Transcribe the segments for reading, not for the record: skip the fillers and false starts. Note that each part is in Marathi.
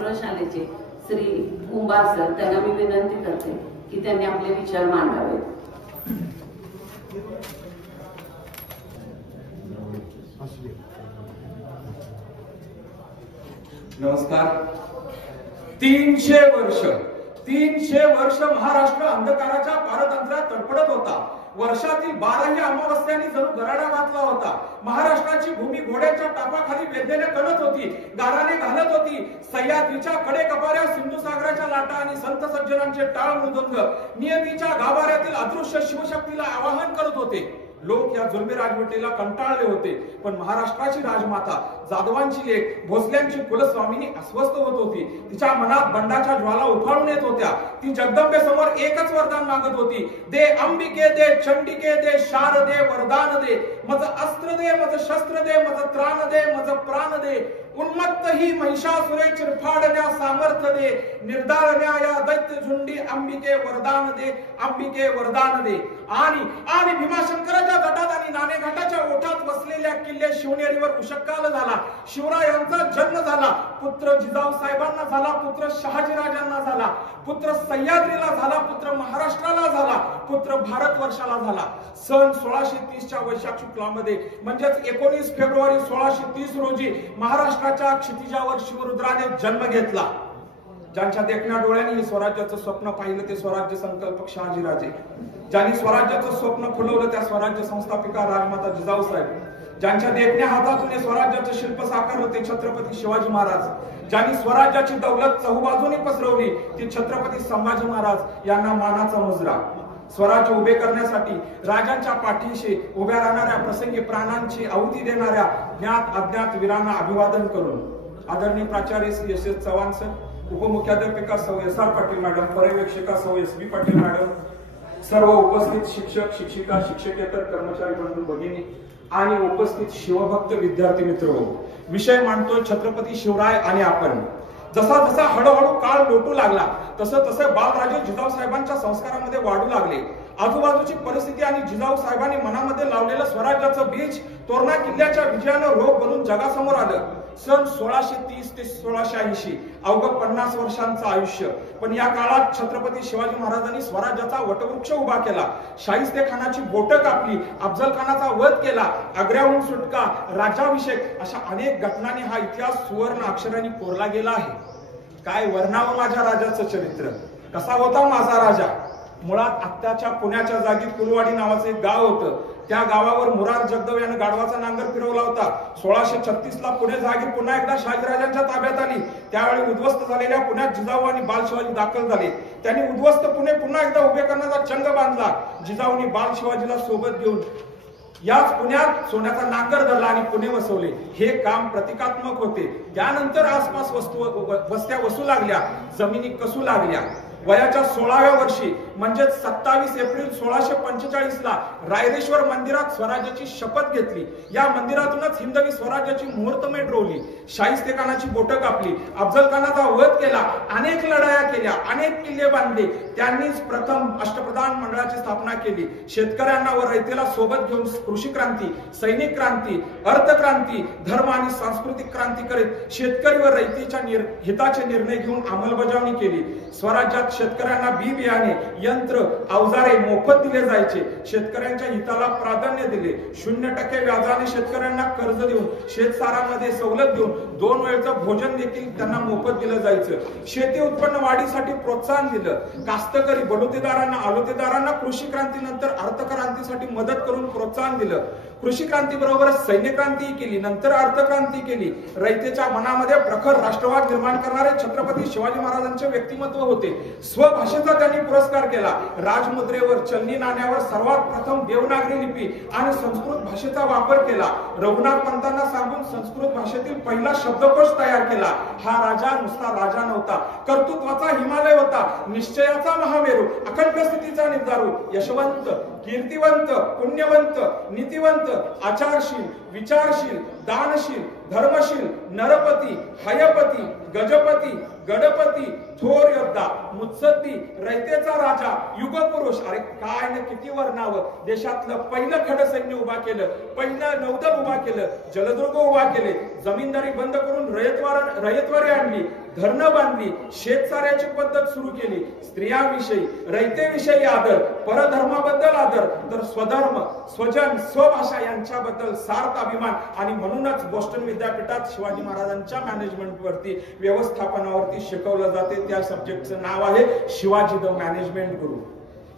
प्रशालेचे श्री कुंभार सर, त्यांना मी विनंती करते की त्यांनी आपले विचार मांडावेत. नमस्कार. 300 वर्ष महाराष्ट्र अंधकाराच्या पारतंत्र्यात तडफडत होता. वर्षातील 12 अमावस्यांनी जणू गराडा घातला होता. महाराष्ट्राची भूमी घोड्याच्या टापाखाली वेदनेने कळत होती, गाराने घालत होती. सह्याद्रीच्या कडे कपाऱ्या, सिंधू सागराच्या लाटा आणि संत सज्जनांचे टाळ मृदुंग नियतीच्या गाभाऱ्यातील अदृश्य शिवशक्तीला आवाहन करत होते. लोक या जुलमी राजवटीला कंटाळले होते, पण महाराष्ट्राची राजमाता, जाधवांची लेक, भोसल्यांची कुलस्वामिनी अस्वस्थ होत होती. तिच्या मनात बंडाच्या ज्वाला उफाळून येत होत्या. ती जगदंबे समोर एकच वरदान मागत होती, दे अंबिके दे, चंडिके दे, शारदे वरदान दे. मज अस्त्र दे, मज शस्त्र दे, मज त्राण दे, मज प्राण दे. उन्मत्त ही महिषासुरे चिरफाडण्या सामर्थ्य दे. निर्दाळण्या या दैत्य झुंडी अंबिके वरदान दे, अंबिके वरदान दे. आणि भीमाशंकराच्या जटात आणि नाणेघाटाच्या ओठात बसलेल्या किल्ले शिवनेरीवर उषक्काल झाला. शिवरायांचा जन्म झाला. पुत्र जिजाऊ साहेबांना झाला, पुत्र शहाजीराजांना झाला, पुत्र सह्याद्रीला झाला, पुत्र महाराष्ट्राला झाला, पुत्र भारतवर्षाला झाला. सन 1630च्या वैशाख शुक्लामध्ये म्हणजेच 19 फेब्रुवारी 1630 रोजी महाराष्ट्राच्या क्षितिजावर शिवरुद्राने जन्म घेतला. ज्यांच्या देखण्या डोळ्यांनी स्वराज्याचं स्वप्न पाहिलं ते स्वराज्य संकल्पक शहाजीराजे. ज्यांनी स्वराज्याचं स्वप्न फुलवलं त्या स्वराज्य संस्थापिका राजमाता जिजाऊ साहेब. ज्यांच्या देखण्या हातातून स्वराज्याचं शिल्प साकारलं ते छत्रपती शिवाजी महाराज. ज्यांनी स्वराज्याची दौलत चहूबाजूने पसरवली ती छत्रपती संभाजी महाराज यांना मानाचा मुजरा. स्वराज्य उभे करण्यासाठी राजांच्या पाठीशी उभ्या राहणाऱ्या, प्रसंगी प्राणांची आहुती देणाऱ्या ज्ञात अज्ञात वीरांना अभिवादन करून आदरणीय प्राचार्य Shri S S Chavan sir, उपमुख्याध्यापिका सौ एस आर पाटील मॅडम, पर्यवेक्षिका सौ एस बी पाटील मॅडम, सर्व उपस्थित शिक्षक, शिक्षिका, शिक्षकेतर कर्मचारी बंधू भगिनी आणि उपस्थित शिवभक्त विद्यार्थी मित्र, विषय मांडतोय छत्रपती शिवराय आणि आपण. जसा जसा हळूहळू काळ लोटू लागला तसं तसं बालराजे जिजाऊ साहेबांच्या संस्कारामध्ये वाढू लागले. आजूबाजूची परिस्थिती आणि जिजाऊ साहेबांनी मनामध्ये लावलेलं स्वराज्याचं बीज तोरणा किल्ल्याच्या विजयानं रोग बनून जगासमोर आलं. सन 1630 ते 1680 अवघं 50 वर्षांचं आयुष्य. पण या काळात छत्रपती शिवाजी महाराजांनी स्वराज्याचा वटवृक्ष उभा केला. शाहिस्तेखानाची बोटं कापली, अफजल खानाचा वध केला, आग्र्याहून सुटका, राज्याभिषेक अशा अनेक घटनांनी हा इतिहास सुवर्ण अक्षरांनी कोरला गेला आहे. काय वर्णावं माझ्या राजाचं चरित्र. कसा होता माझा राजा. मुळात आत्ताच्या पुण्याच्या जागी फुलवाडी नावाचं एक गाव होतं. त्या गावावर मुरार जगदव यानं गाढवाचा नांगर फिरवला होता. 1636ला पुणे जागी पुन्हा एकदा शहाजीराजांच्या ताब्यात आली. त्यावेळी उद्ध्वस्त झालेल्या पुण्यात जिजाऊ आणि बाल शिवाजी दाखल झाले. त्यांनी उद्ध्वस्त पुणे पुन्हा एकदा उभे करण्याचा चंग बांधला. जिजाऊनी बाल शिवाजीला सोबत घेऊन याच पुण्यात सोन्याचा नांगर धरला आणि पुणे वसवले. हे काम प्रतिकात्मक होते. त्यानंतर आसपास वस्त्या वसू लागल्या, जमिनी कसू लागल्या. वयाच्या 16व्या वर्षी म्हणजे 27 एप्रिल 1645ला रायरेश्वर मंदिरात स्वराज्याची शपथ घेतली. या मंदिरातूनच हिंदवी स्वराज्याची मुहूर्तमेढ रोवली. शाहिस्तेखानाची बोटं कापली, अफजल खानाचा वध केला, अनेक लढाया केल्या, अनेक किल्ले बांधले. त्यांनीच प्रथम अष्टप्रधान मंडळाची स्थापना केली. शेतकऱ्यांना व रयतेला सोबत घेऊन कृषी क्रांती, सैनिक क्रांती, अर्थक्रांती, धर्म आणि सांस्कृतिक क्रांती करीत शेतकरी व रयतेच्या हिताचे निर्णय घेऊन अंमलबजावणी केली. स्वराज्यात शेतकऱ्यांना बी बियाणे, यंत्र, अवजारे मोफत दिले जायचे. शेतकऱ्यांच्या हिताला प्राधान्य दिले. 0% व्याजाने शेतकऱ्यांना कर्ज देऊन शेतसारामध्ये सवलत देऊन 2 वेळचं भोजन देखील त्यांना मोफत दिलं जायचं. शेती उत्पन्न वाढीसाठी प्रोत्साहन दिलं. कास्तकरी बलुतेदारांना, आलुतेदारांना कृषी क्रांतीनंतर अर्थक्रांतीसाठी मदत करून प्रोत्साहन दिलं. कृषी क्रांती बरोबरच सैनिक क्रांती केली, नंतर अर्थक्रांती केली. रयतेच्या मनामध्ये प्रखर राष्ट्रवाद निर्माण करणारे छत्रपती शिवाजी महाराजांचे व्यक्तिमत्व होते. स्वभाषेचा त्यांनी पुरस्कार केला. राजमुद्रेवर, चलनी नाण्यावर सर्वात प्रथम देवनागरी लिपी आणि संस्कृत भाषेचा वापर केला. रघुनाथ पंतांना सांगून संस्कृत भाषेतील पहिला शब्दकोश तयार केला. हा राजा नुसता राजा नव्हता, कर्तृत्वाचा हिमालय होता, निश्चयाचा महामेरू, अखंड स्थितीचा निर्धारू, यशवंत, कीर्तिवंत, पुण्यवंत, नीतिवंत, आचारशील, विचारशील, दानशील, धर्मशील, नरपती, हयपती, गजपती, गडपती, थोर योद्धा, मुत्सद्दी, रयतेचा राजा, युगपुरुष. अरे काय न किती वर्णावं. देशातलं पहिलं खडसैन्य उभा केलं, पहिलं नौदल उभा केलं, जलदुर्ग उभा केले, जमीनदारी बंद करून रयतवारी आणली, धरणं बांधली, शेतसाऱ्याची पद्धत सुरू केली, स्त्रियांविषयी रयतेविषयी आदर, परधर्माबद्दल आदर, तर स्वधर्म, स्वजन, स्वभाषा यांच्याबद्दल सार्थ अभिमान. आणि म्हणूनच बोस्टन विद्यापीठात शिवाजी महाराजांच्या मॅनेजमेंट वरती, व्यवस्थापनावरती शिकवलं जाते. त्या सब्जेक्टचं नाव आहे शिवाजी द मॅनेजमेंट गुरु.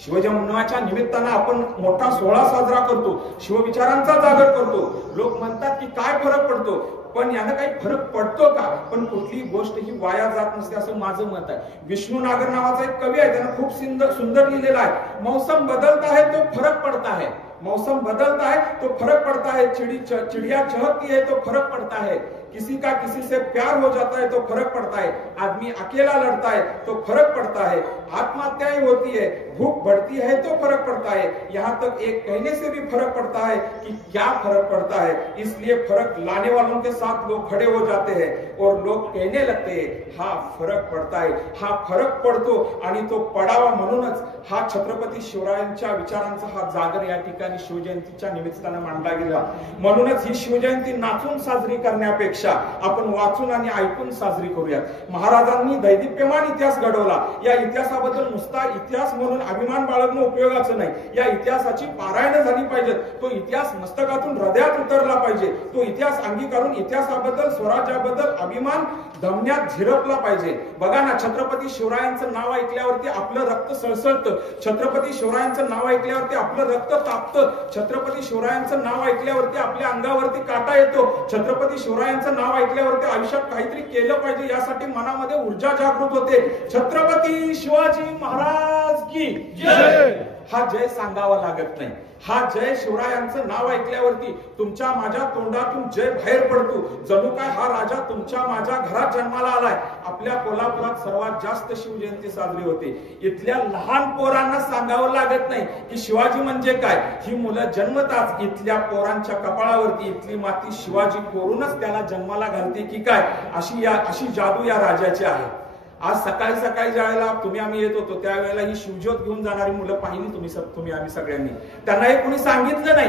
शिवजन्माच्या निमित्तानं आपण मोठा सोहळा साजरा करतो, शिवविचारांचा जागर करतो. लोक म्हणतात की काय फरक पडतो, पण यानं काही फरक पडतो का? पण कुठली गोष्ट ही वाया जात नसते असं माझं मत आहे. विष्णू नागर नावाचा एक कवी आहे, त्यानं खूप सुंदर लिहिलेला आहे, मौसम बदलता है तो फरक पड़ता है, मौसम बदलता है तो फरक पड़ता है, चिड़िया चहकती है तो फरक पड़ता है, किसी का किसी से प्यार हो जाता है तो फर्क पड़ता है, आदमी अकेला लड़ता है तो फर्क पड़ता है, आत्महत्याएं होती है, भूख बढ़ती है तो फर्क पड़ता है, यहाँ तक एक कहने से भी फर्क पड़ता है कि क्या फर्क पड़ता है. इसलिए फर्क लाने वालों के साथ लोग खड़े हो जाते हैं और लोग कहने लगते हैं हा फरक पड़ता है. हा फरक पडतो आणि तो पडावा म्हणूनच हा छत्रपती शिवरायांच्या विचारांचा हा जागर या ठिकाणी शिवजयंतीच्या निमित्तानं मांडला गेला. म्हणूनच ही शिवजयंती नाचून साजरी करण्यापेक्षा आपण वाचून आणि ऐकून साजरी करूया. महाराजांनी दैदिप्यमान इतिहास घडवला. या इतिहासाबद्दल नुसता इतिहास म्हणून अभिमान बाळगणं उपयोगाचं नाही. या इतिहासाची पारायण झाली पाहिजे. तो इतिहास मस्तकातून हृदयात उतरला पाहिजे. तो इतिहास अंगीकारून इतिहासाबद्दल, स्वराज्याबद्दल अभिमान धमन्यात झिरपला पाहिजे. बघा ना, छत्रपती शिवरायांचं नाव ऐकल्यावरती आपलं रक्त सळसळतं, छत्रपती शिवरायांचं नाव ऐकल्यावरती आपलं रक्त तापतं, छत्रपती शिवरायांचं नाव ऐकल्यावरती आपल्या अंगावरती काटा येतो, छत्रपती शिवरायांचं नाव ऐकल्यावरती आयुष्यात काहीतरी केलं पाहिजे यासाठी मनामध्ये ऊर्जा जागृत होते. छत्रपती शिवाजी महाराज की जय. हा जय सांगावा लागत नाही. हा जय शिवरायांचं नाव ऐकल्यावरती तुमच्या माझ्या तोंडातून जय बाहेर पडतो. जणू काय हा राजा तुमच्या माझ्या घरात जन्माला आलाय. आपल्या कोल्हापुरात सर्वात जास्त शिवजयंती साजरी होते. इथल्या लहान पोरांना सांगावं लागत नाही की शिवाजी म्हणजे काय. ही मुलं जन्मताच इथल्या पोरांच्या कपाळावरती इथली माती शिवाजी कोरूनच त्याला जन्माला घालते की काय, अशी जादू या राजाची आहे. आज सकाळी सकाळी ज्यावेळेला आम्ही येत होतो त्यावेळेला ही शिवज्योत घेऊन जाणारी मुलं पाहिली तुम्ही आम्ही सगळ्यांनी. त्यांना हे कोणी सांगितलं नाही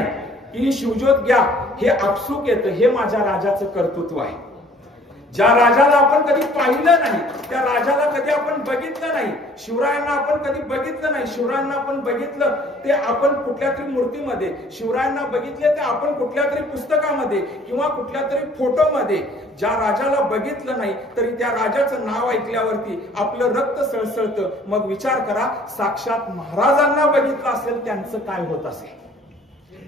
की ही शिवज्योत घ्या, हे आपसूक येतं. हे माझ्या राजाचं कर्तृत्व आहे. ज्या राजाला आपण कधी पाहिलं नाही, त्या राजाला कधी आपण बघितलं नाही, शिवरायांना आपण कधी बघितलं नाही. शिवरायांना आपण बघितलं ते आपण कुठल्या तरी मूर्तीमध्ये, शिवरायांना बघितले ते आपण कुठल्या तरी पुस्तकामध्ये किंवा कुठल्या तरी फोटोमध्ये. ज्या राजाला बघितलं नाही तरी त्या राजाचं नाव ऐकल्यावरती आपलं रक्त सळसळतं. मग विचार करा, साक्षात महाराजांना बघितलं असेल त्यांचं काय होत असेल.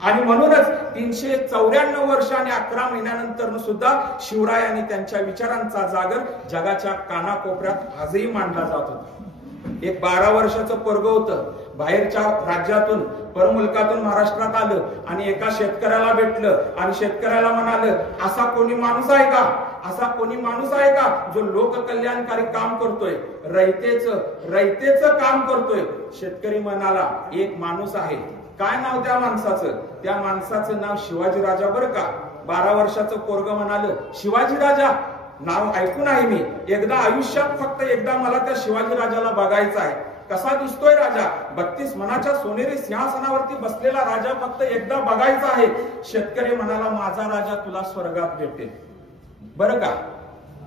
आणि म्हणूनच 394 वर्ष आणि 11 महिन्यानंतर सुद्धा शिवरायांनी त्यांच्या विचारांचा जागर जगाच्या कानाकोपऱ्यात आजही मांडला जात होता. एक 12 वर्षाचं पोरगं होतं, बाहेरच्या राज्यातून परमुलकातून महाराष्ट्रात आलं आणि एका शेतकऱ्याला भेटलं आणि शेतकऱ्याला म्हणालं, असा कोणी माणूस आहे का, असा कोणी माणूस आहे का जो लोककल्याणकारी काम करतोय, रयतेचं काम करतोय. शेतकरी म्हणाला, एक माणूस आहे. काय नाव त्या माणसाचं? त्या माणसाचं नाव शिवाजी राजा. बरं का, 12 वर्षाचं पोरगं म्हणालं, शिवाजी राजा नाव ऐकून आहे मी, एकदा आयुष्यात फक्त एकदा मला त्या शिवाजी राजाला बघायचं आहे. कसा दिसतोय राजा? 32 मनाच्या सोनेरी सिंहासनावरती बसलेला राजा फक्त एकदा बघायचा आहे. शेतकरी म्हणाला, माझा राजा तुला स्वर्गात भेटेल. बरं का,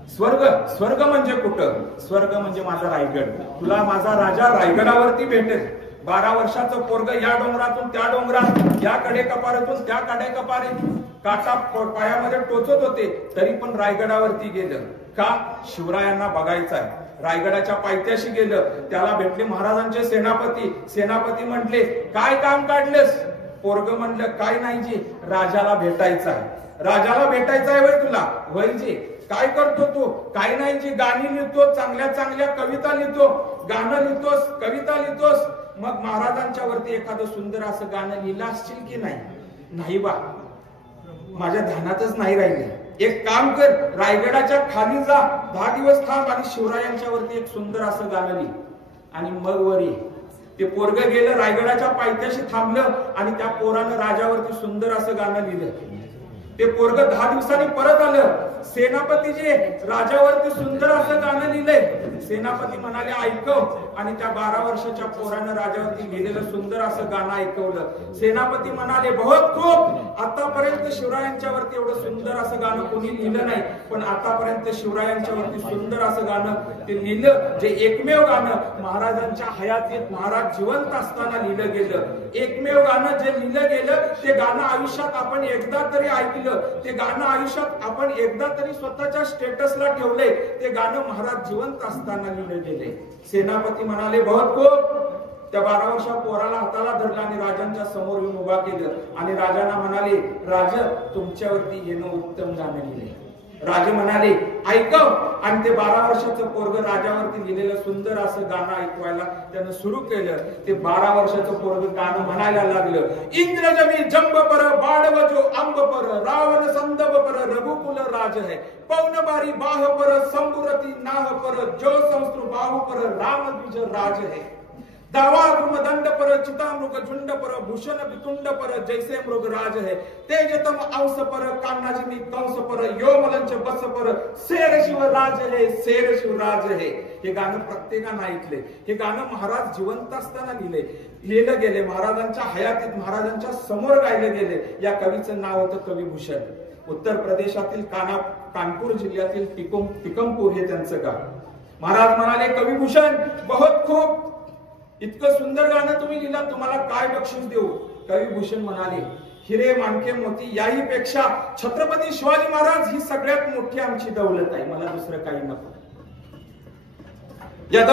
स्वर्ग म्हणजे कुठं? स्वर्ग म्हणजे माझा रायगड. तुला माझा राजा रायगडावरती भेटेल. 12 वर्षाचं पोरग या डोंगरातून त्या डोंगरात, या कडे कपारीतून त्या कडे कपारी, काटा पायामध्ये टोचत होते तरी पण रायगडावरती गेलं. का? शिवरायांना बघायचं आहे. रायगडाच्या पायथ्याशी गेलं, त्याला भेटले महाराजांचे सेनापती म्हटले, काय काम काढलेस? पोरग म्हणलं, काय नाही जी, राजाला भेटायचं आहे. राजाला भेटायचं आहे वय तुला? वय जी. काय करतो तू? काय नाही जी, गाणी लिहितो, चांगल्या चांगल्या कविता लिहितो, गाणं लिहितोस, कविता लिहितोस. मग महाराजांच्या वरती एखादं सुंदर असं गाणं लिहिलं असशील की नाही? नाही बा, माझ्या ध्यानातच नाही राहिले. एक काम कर, रायगडाच्या खाली जा, 10 दिवस थांब आणि शिवरायांच्या वरती एक सुंदर असं गाणं लिह आणि मग वर ये. ते पोरग गेलं, रायगडाच्या पायथ्याशी थांबलं आणि त्या पोरानं राजावरती सुंदर असं गाणं लिहिलं. ते पोरग 10 दिवसांनी परत आलं, सेनापतीजी राजावरती सुंदर असं गाणं लिहिलंय. सेनापती म्हणाले ऐकव, आणि त्या 12 वर्षाच्या पोरानं राजावरती लिहिलेलं सुंदर असं गाणं ऐकवलं. सेनापती म्हणाले बहुत खूप, आतापर्यंत शिवरायांच्या वरती एवढं सुंदर असं गाणं कोणी लिहिलं नाही, पण आतापर्यंत शिवरायांच्या वरती सुंदर असं गाणं ते लिहिलं, जे एकमेव गाणं महाराजांच्या हयातीत महाराज जिवंत असताना लिहिलं गेलं. एकमेव गाणं जे लिहिलं गेलं ते गाणं आयुष्यात आपण एकदा तरी ऐकलं, ते गाणं आयुष्यात आपण एकदा तरी स्वतःच्या स्टेटसला ठेवले, ते गाणं महाराज जिवंत असताना लिहिलं गेले. सेनापती म्हणाले बहुत खूप. त्या 12 वर्षा पोराला हाताला धरला आणि राजांच्या समोर येऊन उभा केलं आणि राजांना म्हणाले राजा तुमच्यावरती येणं उत्तम गाणं लिहिले. राजे म्हणाले ऐकव, आणि ते 12 वर्षाचं पोरग राजावरती लिहिलेलं सुंदर असं गाणं ऐकवायला त्यानं सुरू केलं. ते 12 वर्षाचं पोरग गाणं म्हणायला लागलं. इंद्रजमी जंब पर बाडव जो अंब पर, रावण संदब पर रघुकुल राज है, पवन बारी बाह पर संपुरती नाह पर, जो संस्कृ बाहु पर राम द्विज राज है, दावा दंड पर चितामृग झुंड पर, भूषण वितुंड पर जैसे मृग राज है, तेजतम अंश पर कान्हाजिनी कंस पर, योमलंच बस पर शेर शिव राज है, शेर शिव राज है. हे गाणं प्रत्येकानं ऐकले. हे गाणं महाराज जिवंत असताना लिहिलं गेले, महाराजांच्या हयातीत महाराजांच्या समोर गायले गेले. या कवीचं नाव होतं कविभूषण. उत्तर प्रदेशातील कानपूर जिल्ह्यातील पिकमपूर हे त्यांचं गाव. महाराज म्हणाले कविभूषण बहुत खूप, इतकं सुंदर गाणं तुम्ही लिहिलं, तुम्हाला काय बक्षीस देऊ. कविभूषण म्हणाले हिरे माणके मोती याही पेक्षा छत्रपती शिवाजी महाराज ही सगळ्यात मोठी आमची दौलत आहे, मला दुसरं काही नको. या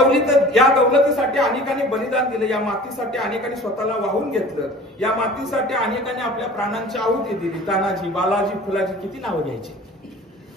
दौलतीसाठी अनेकांनी बलिदान दिलं, या मातीसाठी अनेकांनी स्वतःला वाहून घेतलं, या मातीसाठी अनेकांनी आपल्या प्राणांची आहुती दिली. तानाजी, बालाजी, फुलाजी, किती नावं घ्यायची.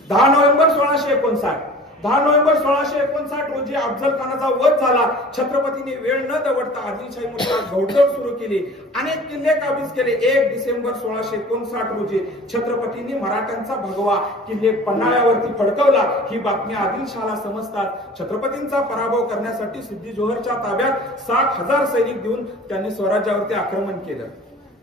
10 नोव्हेंबर 1659 रोजी अफजल खानाचा वध झाला. छत्रपतीने वेळ न दवडता आदिलशाही मुलखात घोडदौड सुरू केली, अनेक किल्ले काबीज केले. 1 डिसेंबर 1659 रोजी छत्रपतींनी मराठ्यांचा भगवा किल्ले पन्हाळ्यावरती फडकवला. ही बातमी आदिलशहाला समजतात छत्रपतींचा पराभव करण्यासाठी सिद्दी जोहरच्या ताब्यात 60,000 सैनिक देऊन त्यांनी स्वराज्यावरती आक्रमण केलं.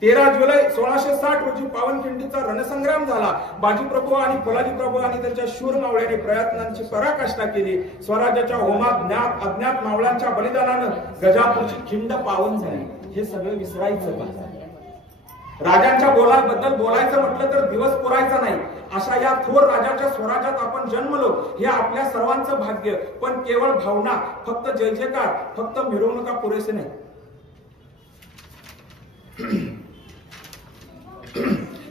13 जुलै 1660 रोजी पावनखिंडीचा रणसंग्राम झाला. बाजीप्रभू आणि फुलाजी प्रभू आणि त्यांच्या शूर मावळ्यांनी प्रयत्नांची पराकाष्ठा केली. स्वराज्याच्या होमात ज्ञात अज्ञात मावळ्यांच्या बलिदानानं गजापूरची खिंड पावन झाली. हे सगळं विसरायचं का? राजांच्या बद्दल बोलायचं म्हटलं तर दिवस पुरायचा नाही. अशा या थोर राजाच्या स्वराज्यात आपण जन्मलो, हे आपल्या सर्वांचं भाग्य. पण केवळ भावना, फक्त जय जयकार, फक्त मिरवणुका पुरेसे नाही.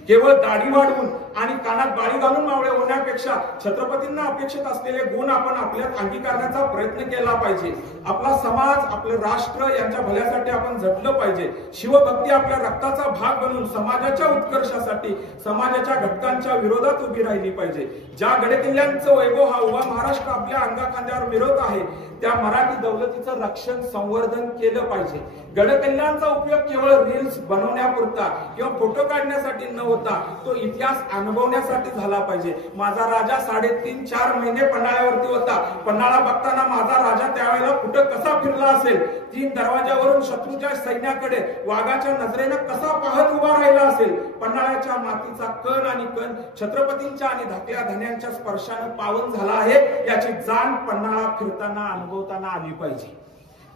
केवळ दाढी वाढवून आणि कानात बाळी घालून मावळे होण्यापेक्षा छत्रपतींना अपेक्षित असलेले गुण आपण आपल्यात अंगीकारण्याचा प्रयत्न केला पाहिजे. आपला समाज, आपलं राष्ट्र यांच्या भल्यासाठी आपण झटलं पाहिजे. शिवभक्ती आपल्या रक्ताचा भाग बनून समाजाच्या उत्कर्षासाठी समाजाच्या घटकांच्या विरोधात उभी राहिली पाहिजे. ज्या गडकिल्ल्यांचं वैभव हा उभा महाराष्ट्र आपल्या अंगाखांद्यावर मिरवत आहे, त्या मराठी दौलतीचं रक्षण संवर्धन केलं पाहिजे. गडकिल्ल्यांचा उपयोग केवळ रील्स बनवण्यापुरता किंवा फोटो काढण्यासाठी न होता तो इतिहास अनुभवण्यासाठी झाला पाहिजे. माझा राजा 3.5-4 महिने पन्हाळ्यावरती होता. पन्हाळा बघताना माझा राजा त्यावेळेला कुठं कसा फिरला असेल, 3 दरवाजावरून शत्रूच्या सैन्याकडे वाघाच्या नजरेनं कसा पाहत उभा राहिला असेल. पन्हाळ्याच्या मातीचा कण आणि कण छत्रपतींच्या आणि धाकल्या धन्यांच्या स्पर्शानं पावन झाला आहे, याची जाण पन्हाळा फिरताना अनुभवताना आली पाहिजे.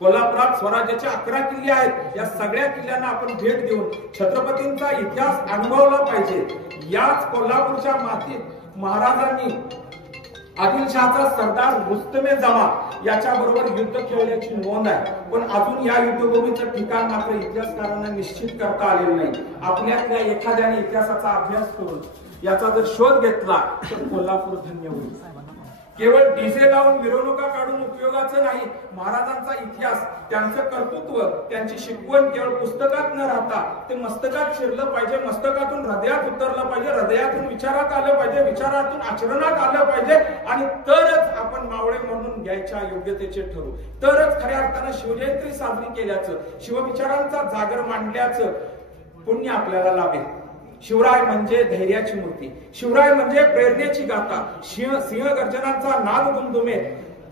कोल्हापुरात स्वराज्याचे 11 किल्ले आहेत. या सगळ्या किल्ल्यांना आपण भेट देऊन छत्रपतींचा इतिहास अनुभवला पाहिजे. याच कोल्हापूरच्या मातीत महाराजांनी आदिलशहाचा सरदार रुस्तमे जमा याच्या बरोबर युद्ध खेळल्याची नोंद आहे. पण अजून या युद्धभूमीचं ठिकाण मात्र इतिहासकारांना निश्चित करता आलेलं नाही. आपल्यातल्या एखाद्याने इतिहासाचा अभ्यास करून याचा जर शोध घेतला तर कोल्हापूर धन्य होईल. केवळ डीजे लावून मिरवणुका काढून उपयोगाचं नाही. महाराजांचा इतिहास, त्यांचं कर्तृत्व, त्यांची शिकवण केवळ पुस्तकात न राहता ते मस्तकात शिरलं पाहिजे, मस्तकातून हृदयात उतरलं पाहिजे, हृदयातून विचारात आलं पाहिजे, विचारातून आचरणात आलं पाहिजे. आणि तरच आपण मावळे म्हणून घ्यायच्या योग्यतेचे ठरू. तरच खऱ्या अर्थानं शिवजयंती साजरी केल्याचं, शिवविचारांचा जागर मांडल्याचं पुण्य आपल्याला लाभेल. शिवराय म्हणजे धैर्याची मूर्ती, शिवराय म्हणजे प्रेरणेची गाथा. सिंह गर्जनाचा नाद गुमधुमे,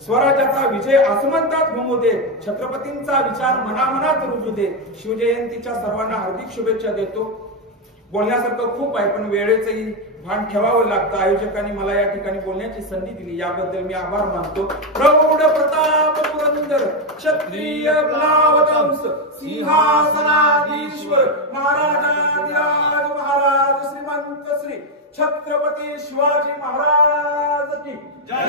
स्वराज्याचा विजय आसमंतात घुमू दे, छत्रपतींचा विचार मनामनात रुजू दे. शिवजयंतीच्या सर्वांना हार्दिक शुभेच्छा देतो. बोलण्यासारखं खूप आहे, पण वेळेचंही भान ठेवावं लागतं. आयोजकांनी मला या ठिकाणी बोलण्याची संधी दिली, याबद्दल मी आभार मानतो. प्रौढ प्रताप क्षत्रिय कुलावतंस सिंहासनाधीश्वर महाराजाधिराज महाराज श्रीमंत श्री छत्रपती शिवाजी महाराज की जय.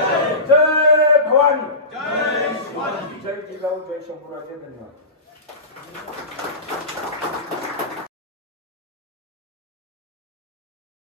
जय भवानी. जय शिवाजी. जय जिजाऊ. जय शंभूराजे. धन्यवाद.